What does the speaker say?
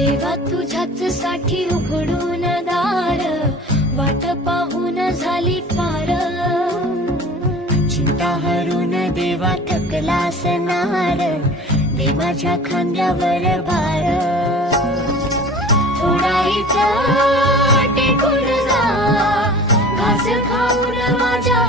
देवा तुझ्याच साठी उघडून दार, वाट पाहून झाली फार। चिंता हरून देवा थकला असणार, दे माझ्या खांद्यावर भार। थोडा इथं टेकून जा, घास खाऊन माझ्या